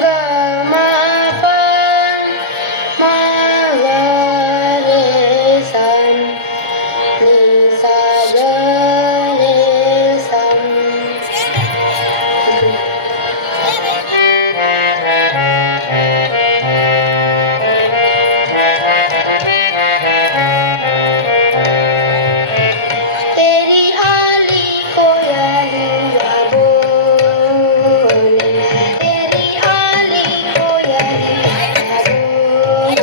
ग म प म ग रे सा नि सा ग रे सा. तेरी आली कोयलिया बोले, तेरी आली कोयलिया बोले,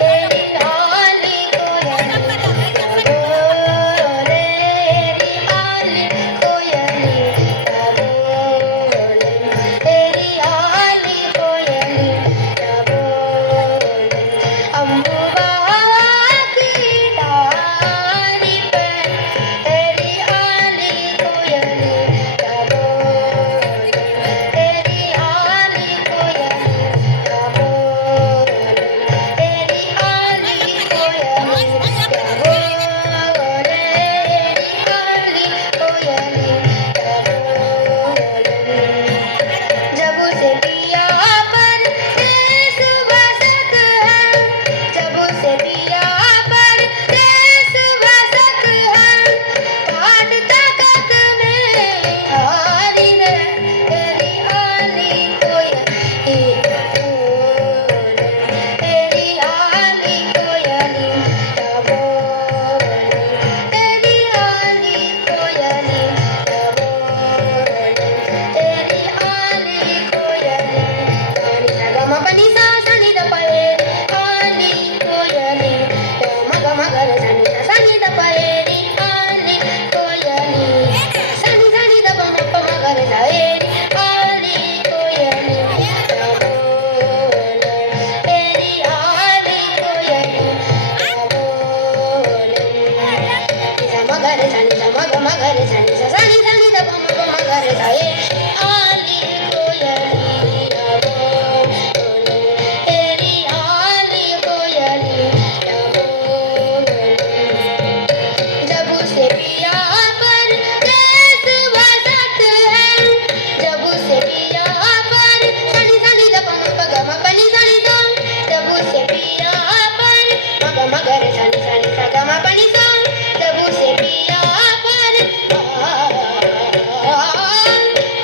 तेरी आली कोयलिया बोले, तेरी आली कोयलिया बोले, तेरी आली कोयलिया बोले. अम्बुआ की डाली पे तेरी आली कोयलिया बोले, तेरी आली कोयलिया बोले, तेरी आली कोयलिया बोले, तेरी आली कोयलिया बोले. जब उसे पिया पर देश बसत है, जब उसे पिया पर देश बसत है, काट ताकत में हारी है, तेरी आली कोयलिया बोले, तेरी आली कोयलिया बोले, तेरी आली कोयलिया बोले, तेरी आली कोयलिया. ग म प नि सा सा नि द प ए आली कोयलिया म ग म ग रे सा नि सा नि द प ए री आली कोयलिया सा नि द प म प म ग रे सा ए आली कोयलिया बोले, तेरी आली कोयलिया बोले. नि सा म ग रे सा नि सा म ग म ग रे सा नि सा सा नि द प म प म ग रे सा ए आली कोयलिया बोले, तेरी आली कोयलिया बोले. जब उसे पिया पर देश बसत है, जब उसे पिया पर सनी सनी द प म प ग म प नि सा नि सा, जब उसे पिया पर म ग म ग रे सा नि सा ग म प नि सा, जब उसे पिया पर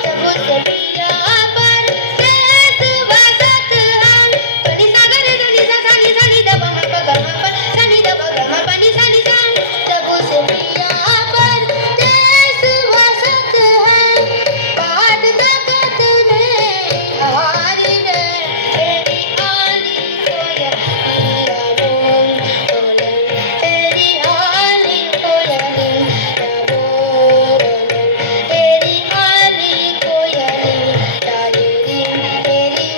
जब उसे पिया पर देश बसत है, सनी सा ग रे सा नि सा सा नि द प म प ग म प सा नि द प ग म प नि सा नि सा, जब उसे पिया पर देश बसत है, काट ताकत में हारी है, तेरी आली कोयलिया बोले, तेरी आली कोयलिया बोले, तेरी आली कोयलिया तेरी तेरी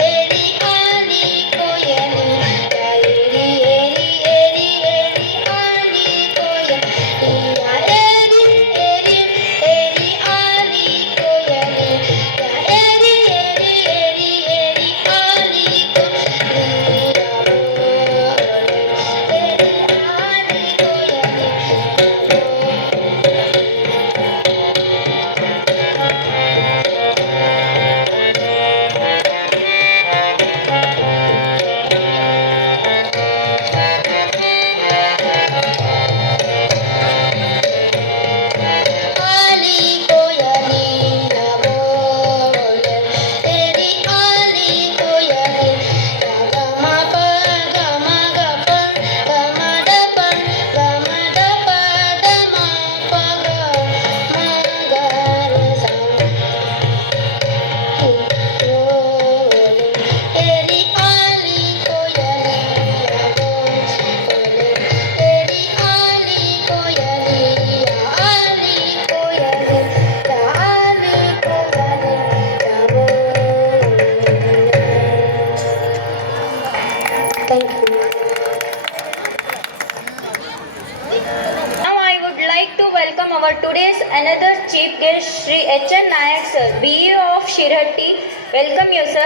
तेरी आली कोयलिया एरी एरी एरी एरी आली कोयलिया एरी एरी एरी आली कोयलिया एरी एरी एरी एरी आली कोयलिया बोले, तेरी आली कोयलिया बोले, तेरी आली कोयलिया ग म प ग म ग प ग म द प ग म द प द म प ग म ग रे सा बोले, तेरी आली कोयलिया बोले, तेरी आली कोयलिया आली कोयलिया आली कोयलिया बोले. Thank you. Now I would like to welcome our today's another chief guest Shri H. N. Nayak sir, BA of Shirhatti. Welcome you sir.